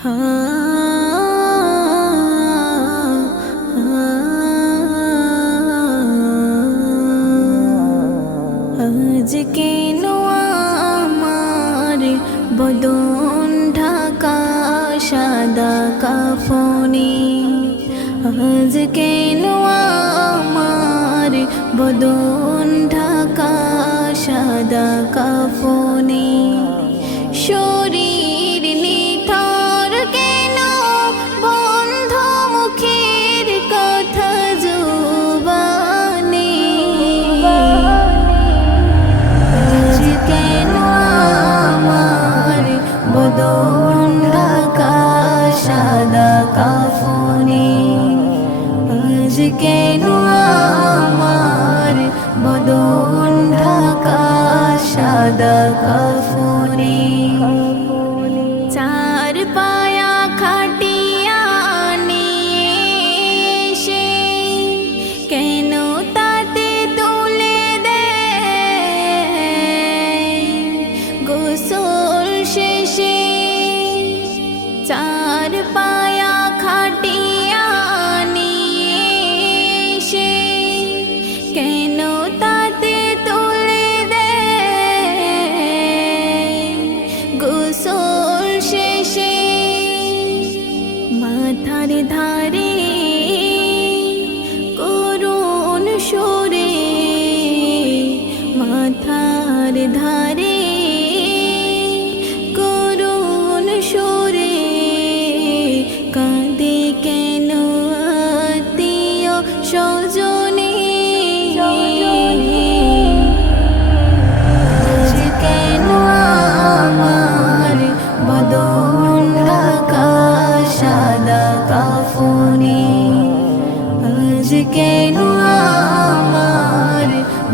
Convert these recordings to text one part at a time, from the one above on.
আজ কেন আমার বদন ঢাকা সাদা কাফনি আজ কেন আমার বদন ঢাকা সাদা কাফনি শরীর কেন আমার? বদন ঢাকা সাদা কাফনে কেন তাতে তুলে দে গোসল শেষে মাথার ধারে করুণ সুরে মাথার ধারে করুণ সুরে কাঁদে কেন আত্মীয় স্বজনে?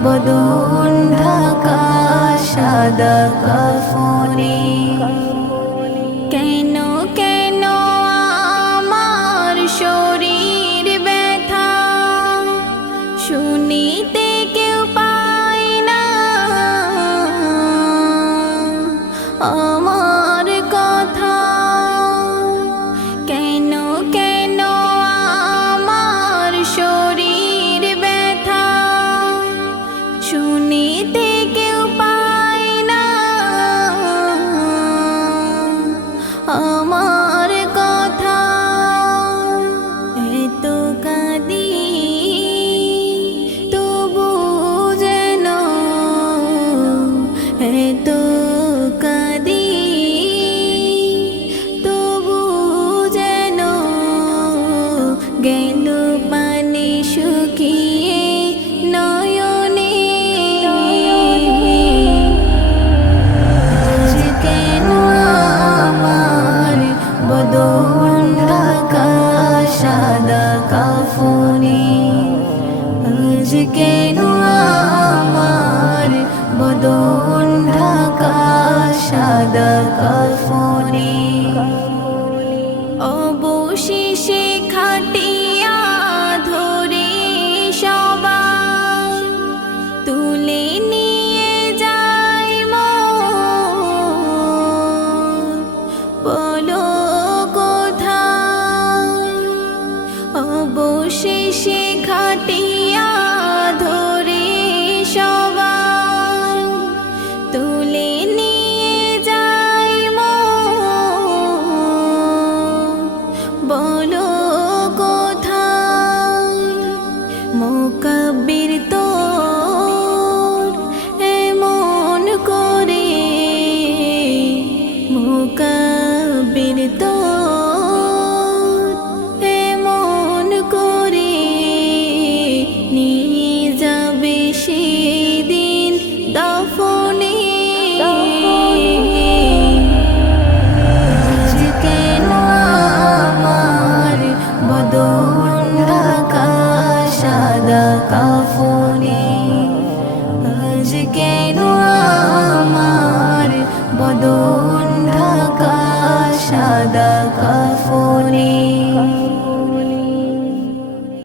বদন ঢাকা সাদা কাফনে। আমার কথা এত কাঁদি তবু যেন এত কাফনে আজ কেন আমার বদন ঢাকা সাদা কাফনে? অবশেষে বীর তো